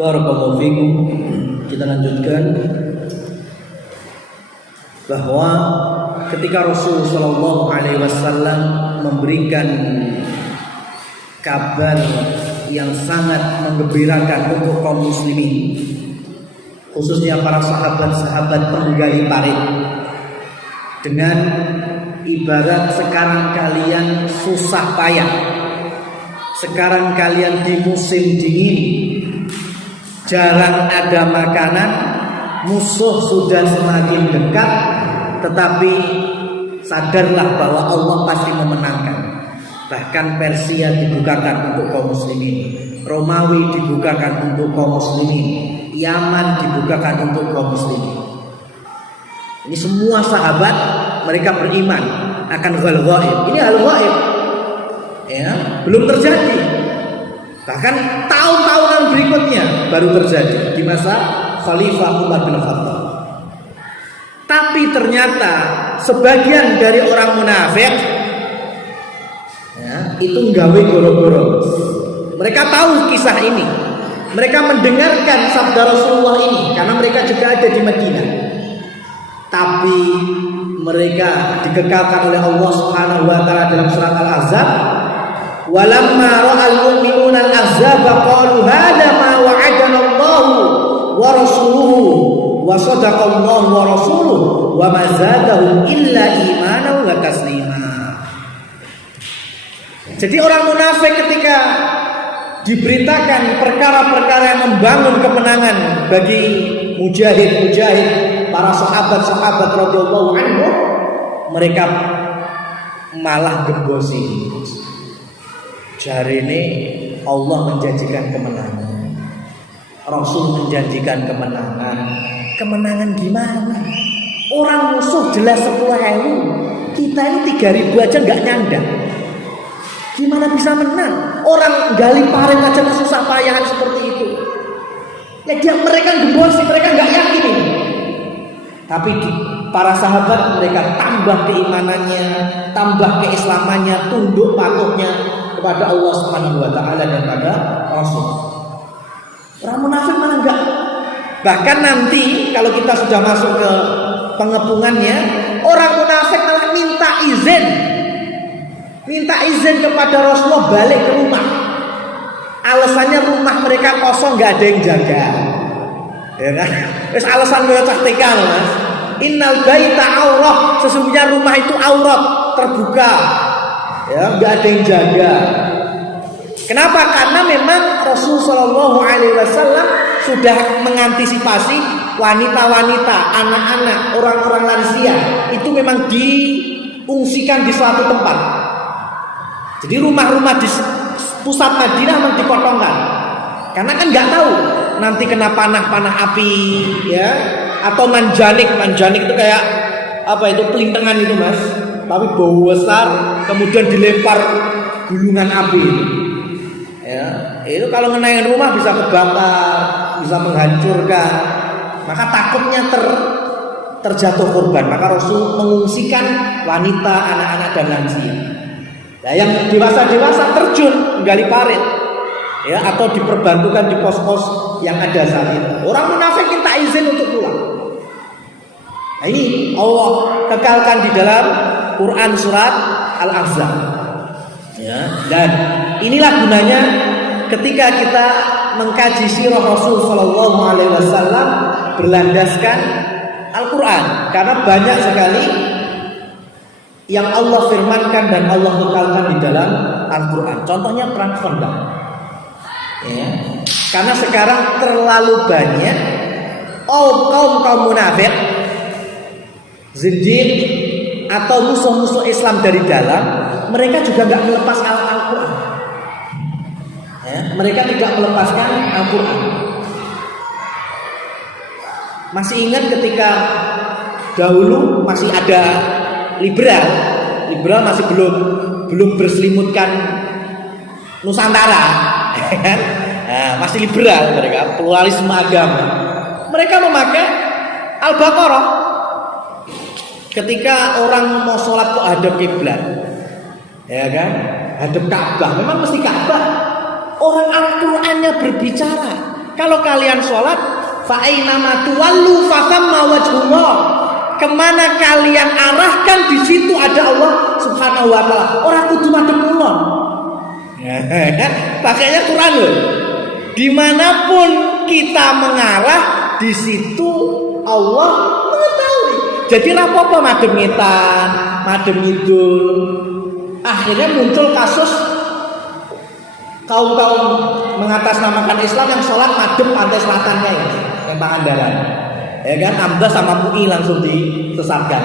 Barakallahu fikum. Kita lanjutkan bahwa ketika Rasul Shallallahu Alaihi Wasallam memberikan kabar yang sangat menggembirakan untuk kaum muslimin, khususnya para sahabat-sahabat penggali parit, dengan ibarat sekarang kalian susah payah, sekarang kalian di musim dingin, jarang ada makanan, musuh sudah semakin dekat, tetapi sadarlah bahwa Allah pasti memenangkan. Bahkan Persia dibukakan untuk kaum muslimin, Romawi dibukakan untuk kaum muslimin, Yaman dibukakan untuk kaum muslimin. Ini semua sahabat mereka beriman akan hal gaib. Ini hal gaib, ya, belum terjadi. Bahkan tahun-tahunan berikutnya baru terjadi di masa Khalifah Umar bin Khattab. Tapi ternyata sebagian dari orang munafik, ya, itu nggawe goro-goro. Mereka tahu kisah ini, mereka mendengarkan sabda Rasulullah ini karena mereka juga ada di Madinah. Tapi mereka dikekalkan oleh Allah Subhanahu wa taala dalam surat Al-Ahzab. Walamma ra'al mu'minuna al-ahzab qalu hadza ma wa'adana Allah wa rasuluhu wa sadaqa Allah wa rasuluhu wa ma zadahum illa imanan wa taslima. Jadi orang munafik ketika diberitakan perkara-perkara yang membangun kemenangan bagi mujahid-mujahid, para sahabat-sahabat radhiyallahu anhum, mereka malah gembosi. Jari ini Allah menjanjikan kemenangan, Rasul menjanjikan kemenangan. Kemenangan gimana? Orang musuh jelas 10.000, kita ini 3.000 aja nggak nyandang. Gimana bisa menang? Orang gali parit aja susah payahan seperti itu. Ya mereka gembosi, mereka nggak yakin ini. Tapi para sahabat mereka tambah keimanannya, tambah keislamannya, tunduk patuhnya kepada Allah Subhanahu wa taala dan pada Rasul. Orang munafik mana enggak? Bahkan nanti kalau kita sudah masuk ke pengepungannya, orang munafik malah minta izin kepada Rasulullah balik ke rumah. Alasannya rumah mereka kosong, enggak ada yang jaga. Ya kan? Terus alasan mereka taktikal, Mas. Innal baita aurah, sesungguhnya rumah itu aurat, terbuka. Ya, enggak ada yang jaga. Kenapa? Karena memang Rasulullah Shallallahu Alaihi Wasallam sudah mengantisipasi wanita-wanita, anak-anak, orang-orang lansia itu memang diungsikan di suatu tempat. Jadi rumah-rumah di pusat Madinah memang dipotongkan. Karena kan nggak tahu nanti kena panah api, ya, atau manjanik itu kayak apa itu, pelintengan itu, Mas, tapi bau besar, kemudian dilempar gulungan api, ya, itu kalau ngenain rumah bisa kebakar, bisa menghancurkan, maka takutnya terjatuh korban, maka Rasul mengungsikan wanita, anak-anak dan lansia. Nah, yang dewasa terjun gali parit, ya, atau diperbantukan di pos-pos yang ada saat itu. Orang munafik minta izin untuk pulang. Nah, ini Allah kekalkan di dalam Quran surat Al-Ahzab. Ya, dan inilah gunanya ketika kita mengkaji sirah Rasul Shallallahu Alaihi Wasallam berlandaskan Al-Quran, karena banyak sekali yang Allah firmankan dan Allah kekalkan di dalam Al-Quran. Contohnya perang Khandaq. Ya, karena sekarang terlalu banyak kaum munafik, zindiq, atau musuh-musuh Islam dari dalam, mereka juga nggak melepas Al-Quran. Ya, mereka tidak melepaskan Al-Quran. Masih ingat ketika dahulu masih ada liberal masih belum berselimutkan Nusantara, nah, masih liberal mereka, pluralisme agama. Mereka memakai Al-Baqarah ketika orang mau sholat kok hadap kiblat, ya kan, hadap Ka'bah, memang mesti Ka'bah. Orang Al-Qur'annya berbicara Kalau kalian sholat, fa ainama tuwallu fathamma wajhullah. Kemana kalian arahkan, di situ ada Allah Subhanahu wa taala. Ora kudu madhep kulon. Pakainya Quran loh. Dimanapun kita mengarah, di situ Allah mengetahui. Jadi rapopo madhep ngetan, madhep ngidul. Akhirnya muncul kasus kaum-kaum mengatasnamakan Islam yang sholat madhep pantai selatannya ya, yang Pangandaran. Ya kan, Amdas sama MUI langsung disesatkan.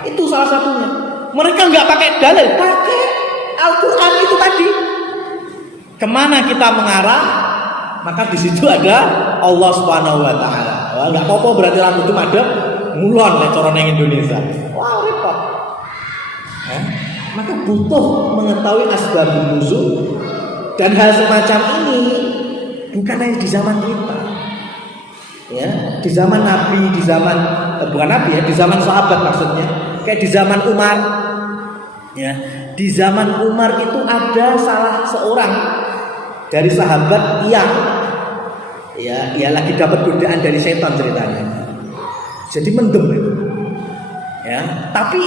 Itu salah satunya. Mereka nggak pakai dalil, pakai Al-Quran itu tadi. Kemana kita mengarah, maka di situ ada Allah Subhanahu wa taala. Wah, enggak apa-apa berarti lagu itu madhep ngulon nek cara ning Indonesia. Wah, repot. Maka butuh mengetahui asbabun nuzul, dan hal semacam ini bukan hanya di zaman kita. Ya, di zaman Nabi, di zaman bukan Nabi ya, di zaman sahabat maksudnya. Kayak di zaman Umar. Ya, di zaman Umar itu ada salah seorang dari sahabat yang dia lagi dapat godaan dari setan ceritanya. Jadi mendem itu. Ya, tapi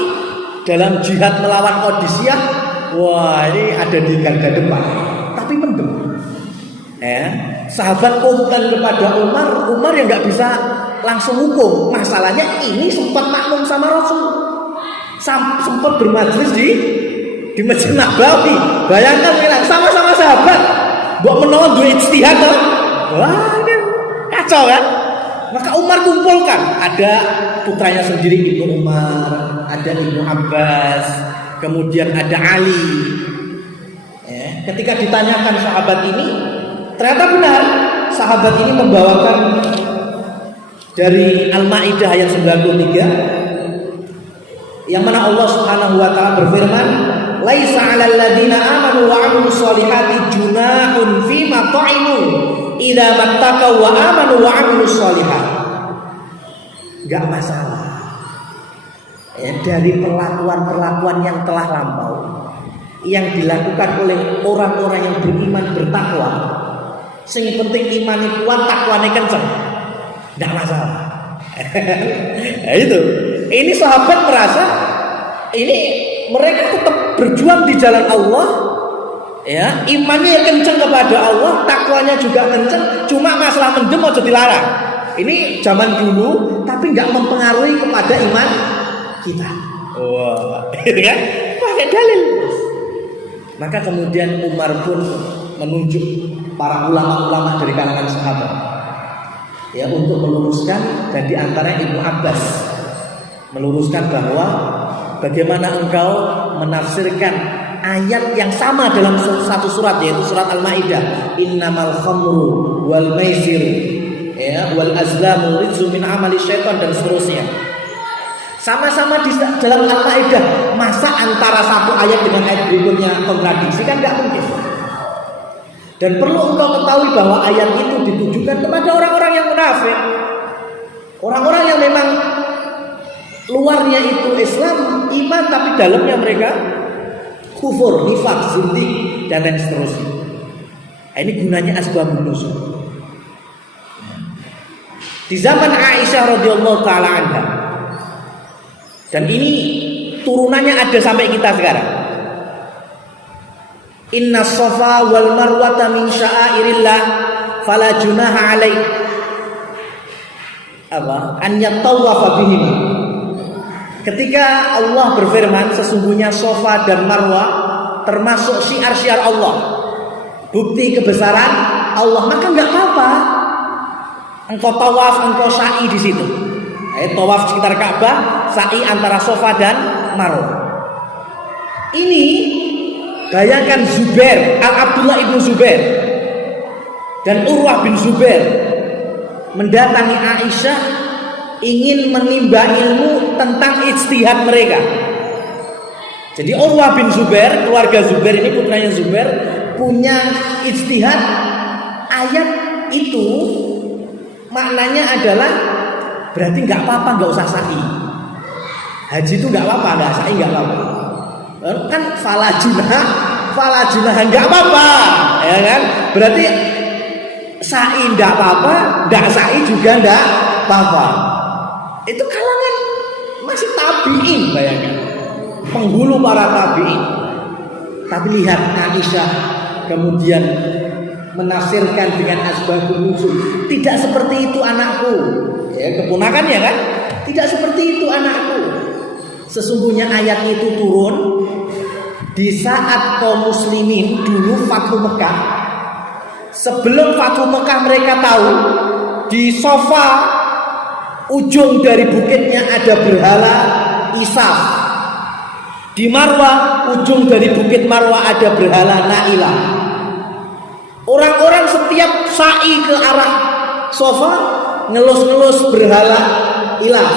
dalam jihad melawan Qadisiyah, wah ini ada di garda depan, tapi mendem. Ya, sahabat ngomongkan kepada Umar yang nggak bisa langsung hukum. Masalahnya ini sempat makmum sama Rasul, sempat bermajlis di Masjid Nabawi. Bayangkan sama-sama sahabat, buat menawan dua ijtihad kan? Wah ini kacau kan? Maka Umar kumpulkan, ada putranya sendiri Ibnu Umar, ada Ibnu Abbas, kemudian ada Ali. Ya, ketika ditanyakan sahabat ini, ternyata benar sahabat ini membawakan dari Al-Maidah ayat 93, yang mana Allah Subhanahu wa taala berfirman, "Laisa 'alal ladzina amanu wa 'amilus sholihati junahun fima ta'imu idza mattaqaw wa amanu wa 'amilus sholihat." Enggak masalah. Ya, dari perlakuan-perlakuan yang telah lampau yang dilakukan oleh orang-orang yang beriman bertakwa. Sing penting imane kuat, takwane kenceng. Enggak masalah. Nah, itu. Ini sahabat merasa ini mereka tetap berjuang di jalan Allah. Ya, imannya kenceng kepada Allah, takwanya juga kenceng, cuma masalah mendem aja dilarang. Ini zaman dulu, tapi nggak mempengaruhi kepada iman kita. Wah, gitu kan? Pakai dalil. Maka kemudian Umar pun menunjuk para ulama-ulama dari kalangan sahabat, ya, untuk meluruskan, dan di antara Ibnu Abbas meluruskan bahwa bagaimana engkau menafsirkan ayat yang sama dalam satu surat, yaitu surat Al-Maidah, innamal khamru wal maisir, ya, wal azlamu rijzun min amali syaitan, dan seterusnya. Sama-sama di dalam Al-Maidah, masa antara satu ayat dengan ayat berikutnya kontradiksi? Kan tidak mungkin. Dan perlu engkau ketahui bahwa ayat itu ditujukan kepada orang-orang yang munafik, orang-orang yang memang luarnya itu Islam, iman, tapi dalamnya mereka kufur, nifaq, zindik, dan lain seterusnya. Nah, ini gunanya asbabun nuzul. Di zaman Aisyah radhiyallahu taala anha, dan ini turunannya ada sampai kita sekarang. Inna Safa wal Marwata min sya'airillah fala junaha alaik an yatawafa bihim. Ketika Allah berfirman, sesungguhnya Safa dan Marwah termasuk syiar-syiar Allah, bukti kebesaran Allah, maka enggak apa-apa engkau tawaf, engkau sa'i di situ. Tawaf sekitar Ka'bah, sa'i antara Safa dan Marwah. Ini bayangkan Zubair, Abdullah ibnu Zubair dan Urwah bin Zubair mendatangi Aisyah, ingin menimba ilmu tentang ijtihad mereka. Jadi Urwah bin Zubair, keluarga Zubair ini, putranya Zubair, punya ijtihad. Ayat itu maknanya adalah berarti nggak apa-apa, nggak usah sa'i. Haji itu nggak apa-apa, nggak sa'i nggak apa-apa. Kan falajunah nggak apa-apa, ya kan? Berarti sa'i ndak apa-apa, ndak sa'i juga ndak apa-apa. Itu kalangan masih tabi'in, bayangkan, penghulu para tabi'in. Tapi lihat Aisyah kemudian menafsirkan dengan asbabun nuzul. Tidak seperti itu anakku, ya, keponakannya kan, tidak seperti itu anakku. Sesungguhnya ayat itu turun di saat kaum muslimin dulu Fathu Mekah. Sebelum Fathu Mekah mereka tahu di sofa ujung dari bukitnya ada berhala Isaf. Di Marwah, ujung dari bukit Marwah ada berhala Nailah. Orang-orang setiap sa'i ke arah sofa ngelus-ngelus berhala Ilah.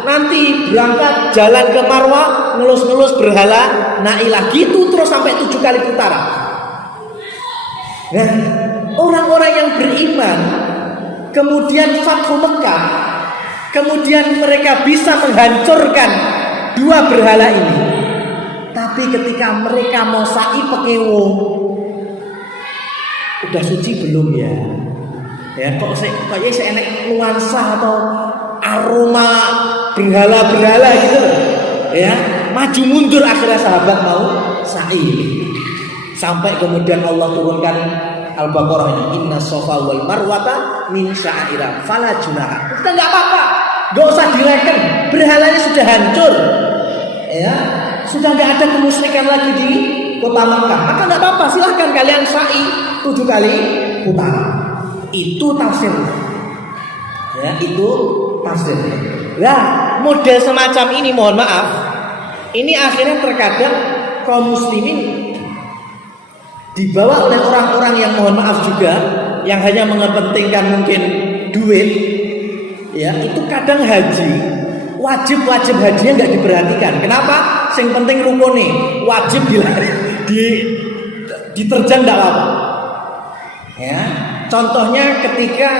Nanti berangkat jalan ke Marwah ngelus-ngelus berhala Nailah. Gitu terus sampai 7 kali putaran. Nah, orang-orang yang beriman kemudian Fathu Mekah, kemudian mereka bisa menghancurkan 2 berhala ini. Tapi ketika mereka mau sa'i pekewo, udah suci belum ya? Ya kok kayaknya seenak nuansa atau aroma berhala-berhala gitu loh. Ya, maju mundur akhirnya sahabat mau sa'i. Sampai kemudian Allah turunkan Al-Baqarah ini, inna sofa wal marwata min sya'ira fala junaha. Kita enggak apa-apa, enggak usah direken, berhalanya sudah hancur. Ya, sudah enggak ada kemusyrikan lagi di kota Makkah. Maka enggak apa-apa, silahkan kalian sa'i 7 kali putaran. Itu tafsir. Ya, itu tafsir. Nah, model semacam ini, mohon maaf, ini akhirnya terkadang kaum muslimin dibawa oleh orang-orang yang mohon maaf juga, yang hanya mengepentingkan mungkin duit, ya, itu kadang haji wajib hajinya nggak diperhatikan. Kenapa? Yang penting rukun nih, wajib diterjang nggak apa-apa. Ya, contohnya ketika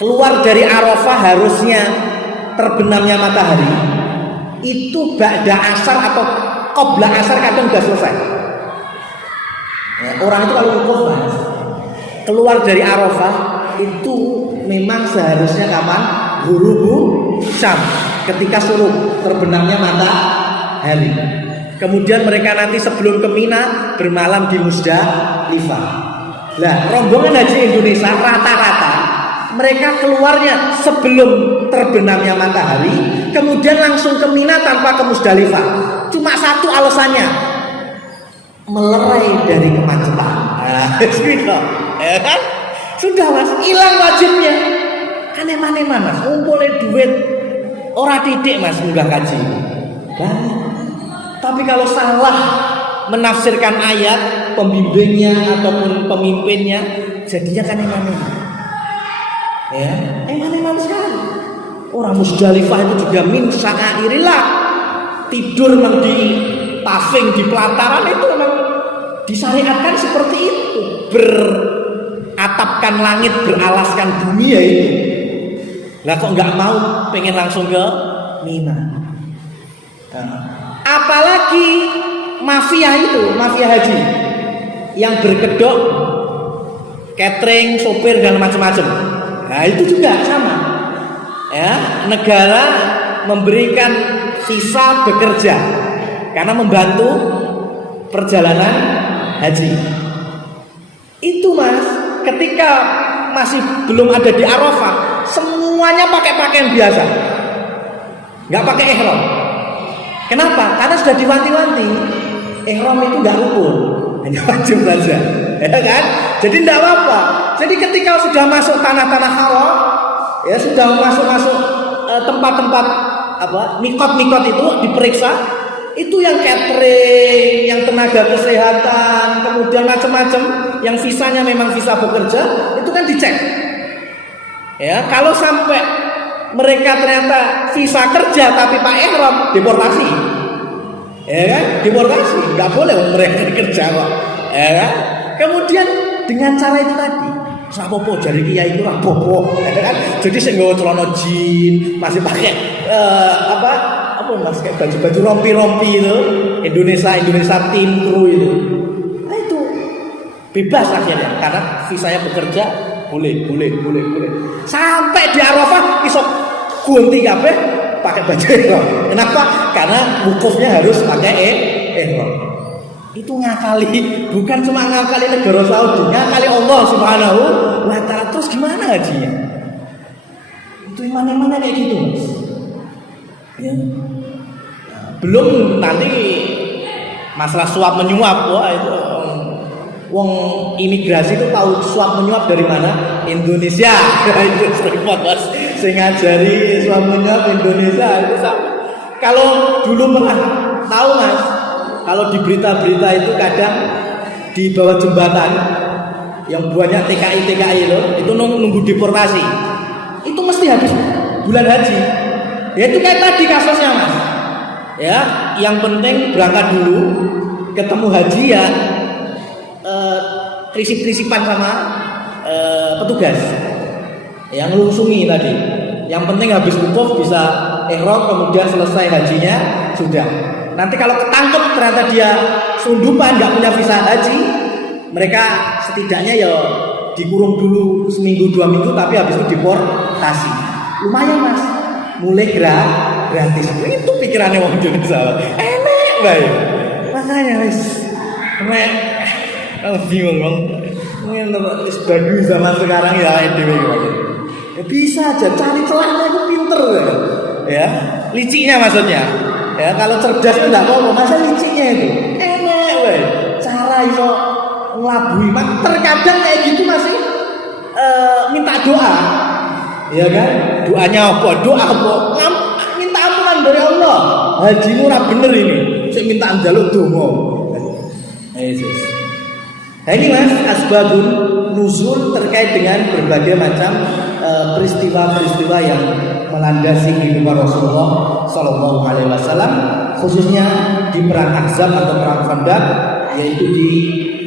keluar dari Arafah harusnya terbenamnya matahari, itu ba'da asar atau qabla asar kadang udah selesai. Ya, orang itu kalau wukuf mas, keluar dari Arafah itu memang seharusnya kapan? Ghurubu syam, ketika suruh terbenamnya matahari. Kemudian mereka nanti sebelum ke Mina bermalam di Muzdalifah. Lah, rombongan haji Indonesia rata-rata mereka keluarnya sebelum terbenamnya matahari, kemudian langsung ke Mina tanpa ke Muzdalifah. Cuma satu alasannya, melerai dari kemacetan. Gitu, ya kan? Sudah mas, hilang wajibnya. Aneh-aneh mas, ngumpulin duit ora titik mas munggah kaji. Tapi kalau salah menafsirkan ayat, pembimbingnya ataupun pemimpinnya, jadinya kan aneh-aneh. Ya, aneh-aneh sekali. Orang Muzdalifah itu juga min sya'airillah. Tidur memang di paving, di pelataran itu memang disyariatkan seperti itu, beratapkan langit, beralaskan dunia itu. Lah kok nggak mau, pengen langsung ke Mina. Apalagi mafia itu, mafia haji yang berkedok catering, sopir dan macam-macam. Nah itu juga sama. Ya, negara memberikan visa bekerja karena membantu perjalanan haji. Itu mas, ketika masih belum ada di Arafah, semuanya pakai pakaian biasa, nggak pakai ihram. Kenapa? Karena sudah diwanti-wanti, ihram itu nggak rukun, hanya wajib saja, ya kan? Jadi nggak apa-apa. Jadi ketika sudah masuk tanah-tanah haram, ya sudah masuk tempat-tempat mikot-mikot itu diperiksa. Itu yang catering, yang tenaga kesehatan, kemudian macam-macam, yang visanya memang visa bekerja, itu kan dicek. Ya, kalau sampai mereka ternyata visa kerja tapi Pak ihram, deportasi. Ya kan? Deportasi, nggak boleh mereka kerja kok. Ya kan? Kemudian dengan cara itu tadi, sapopo jari kiai itu rapopo, ya kan? Jadi saya nggak celana jeans, masih pakai apa mas, kayak baju-baju rompi-rompi itu, Indonesia tim kru itu. Nah itu bebas akhirnya karena visanya bekerja boleh. Sampai di Arafah iso ganti kabeh pakai baju ihram. Kenapa? Karena wukufnya harus pakai ihram. Itu ngakali, bukan cuma ngakali negara Saudi, ngakali Allah Subhanahu wa taala. Terus gimana hajinya? Itu mana-mana kayak gitu, Mas. Ya. Belum nanti masalah suap menyuap, wah itu wong imigrasi itu tahu suap menyuap dari mana? Indonesia. Itu repot, Mas. Sing ngajari suap menyuap Indonesia itu sama. Kalau dulu pernah tahu, Mas, kalau di berita-berita itu kadang di bawah jembatan yang banyak TKI itu nunggu deportasi. Itu mesti habis bulan haji. Ya itu kayak tadi kasusnya, Mas. Ya, yang penting berangkat dulu, ketemu haji ya, krisip-krisipan sama petugas yang ngelungsungi tadi. Yang penting habis wukuf bisa ihram, kemudian selesai hajinya sudah. Nanti kalau ketangkep ternyata dia sundupan nggak punya visa haji, mereka setidaknya ya dikurung dulu seminggu 2 minggu, tapi habis itu deportasi. Lumayan, Mas, mulai gratis. Itu pikirannya orang Indonesia. Enak baik. Makanya wis enak. Bingung bang. Mungkin sebagai zaman sekarang ya edw ya bisa aja cari celahnya itu pinter ya. Liciknya maksudnya. Ya kalau cerdas itu enggak apa-apa, masa liciknya itu enak weh. Cara iso ngelabui, terkadang kayak gitu masih minta doa. Ya kan? Doanya apa? Doa apa? Minta ampunan dari Allah. Hajimu ora bener ini. Sik minta njaluk donga. Yesus. Nah ini, Mas, asbabun nuzul terkait dengan berbagai macam peristiwa-peristiwa yang melandasi kehidupan Rasulullah Sallallahu Alaihi Wasallam, khususnya di perang Ahzab atau perang Khandaq, yaitu di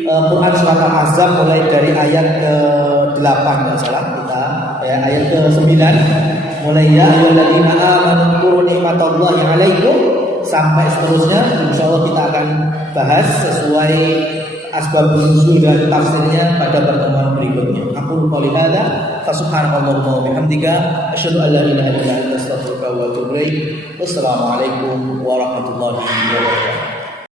Quran surat Al-Ahzab mulai dari ayat ke-8 enggak salah kita, ayat ke-9 mulai ya ayyuhalladzina amanu dzkuru nikmatallahi 'alaikum sampai seterusnya. Insyaallah kita akan bahas sesuai asbabun nuzul dan tafsirnya pada pertemuan berikutnya. Aku qouli hadza fa subhanakallahumma wa bihamdika asyhadu an la ilaha illa anta astaghfiruka wa atubu ilaik. Wassalamualaikum warahmatullahi wabarakatuh.